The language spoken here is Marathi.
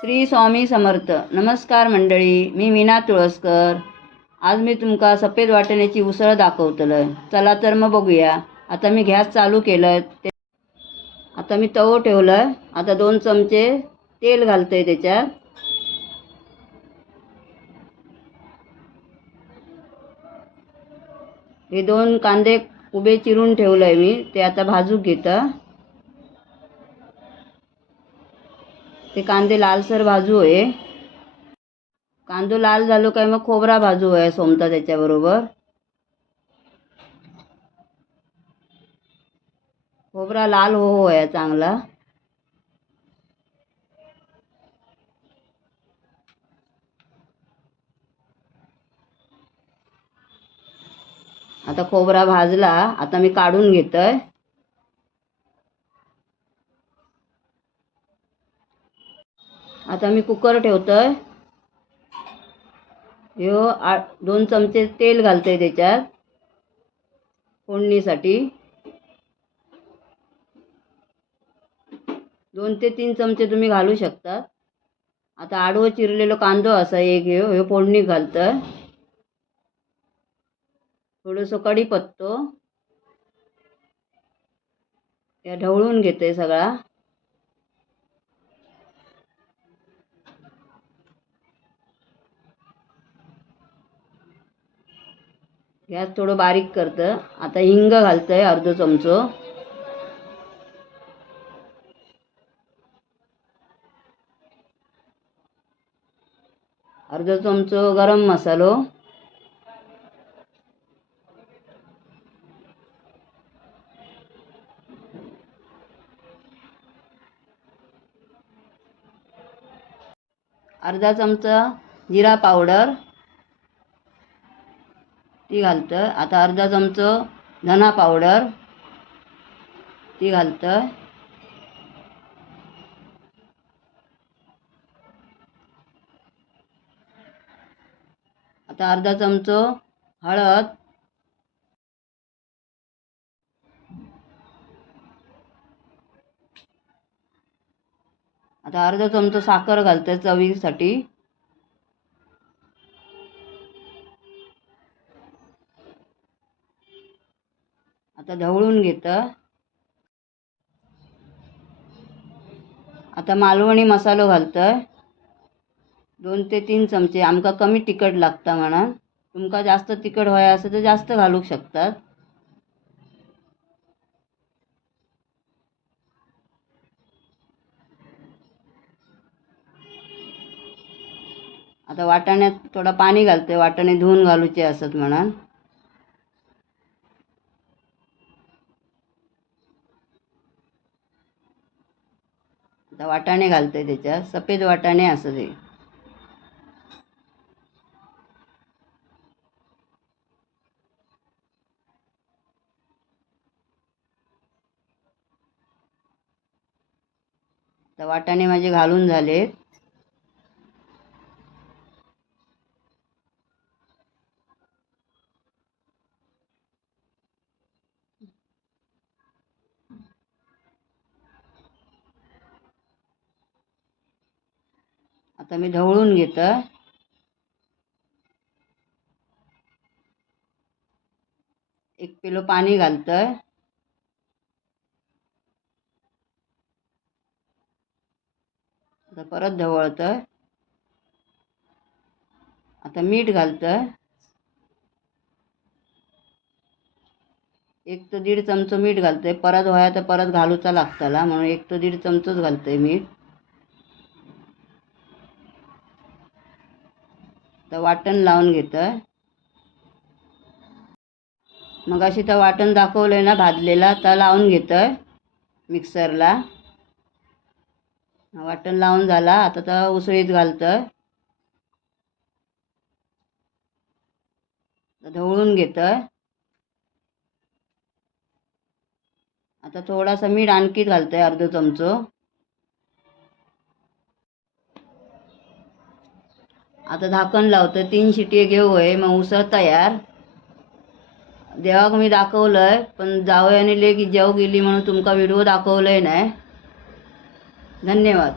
श्री स्वामी समर्थ. नमस्कार मंडळी, मी मीना तुळसकर. आज मी तुमका सफेद वाटाण्याची उसळ दाखवतलंय. चला तर मग बघूया. आता मी गॅस चालू केलंय. आता मी तवो ठेवलाय. आता 2 चमचे तेल घालतोय त्याच्यात. हे 2 कांदे उभे चिरून ठेवलंय मी, ते आता भाजूक घेतं. ते कांदे लालसर भाजू होय. कांदो लाल झालो काय मग खोबरा भाजू होय सोमता त्याच्याबरोबर. खोबरा लाल होय चांगला. आता खोबरा भाजला. आता मी काढून घेतोय. आता मी कुकर ठेवतोय. 2 चमचे तेल घालतोय त्याच्यात फोडणीसाठी. 2 ते 3 चमचे तुम्ही घालू शकता. आता आडवं चिरलेलो कांदो असा एक ह्यो फोडणी घालतोय. थोडंसं कढीपत्तो या ढवळून घेतोय सगळा. गॅस थोडं बारीक करतं. आता हिंग घालतोय अर्धा चमचो. अर्धा चमचो गरम मसालो. अर्धा चमचा जिरा पावडर ती घालतोय. आता अर्धा चमचो धना पावडर ती घालतोय. आता अर्धा चमचो हळद. आता अर्धा चमचो साखर घालतोय चवीसाठी. आता ढवळून घेतं. आता मालवणी मसालो घालतोय 2 ते 3 चमचे. आमका कमी तिखट लागता म्हणून. तुमका जास्त तिखट व्हाय असेल तर जास्त घालू शकतात. आता वाटाण्यात थोडा पाणी घालतोय, वाटाणे धुवून घालूचे असत म्हणून. आता वाटाणे घालतोय त्याच्यात. सफेद वाटाणे असं ते. आता वाटाणे माझे घालून झालेत. आता मी ढवळून घेतोय. एक पेलो पाणी घालतोय. आता परत ढवळतोय. आता मीठ घालतोय. 1 ते 1.5 चमचो मीठ घालतोय. परत व्हाया तर परत घालूचा लागतला म्हणून 1 ते 1.5 चमचोच घालतोय मीठ. तर वाटण लावून घेतोय. मग अशी तर वाटण दाखवलंय ना भाजलेला, तर लावून घेतोय मिक्सरला. वाटण लावून झाला. आता तर उसळीत घालतोय. ढवळून घेतोय. आता थोडासा मीठ आणखी घालतोय अर्धा चमचो. आता झाकण लावतोय. 3 शिटी घेऊ होय मग उसळ तयार. देवाक मी दाखवलंय पण जावयाने लेक जेव गेली म्हणून तुमका व्हिडिओ दाखवलंय नाही. धन्यवाद.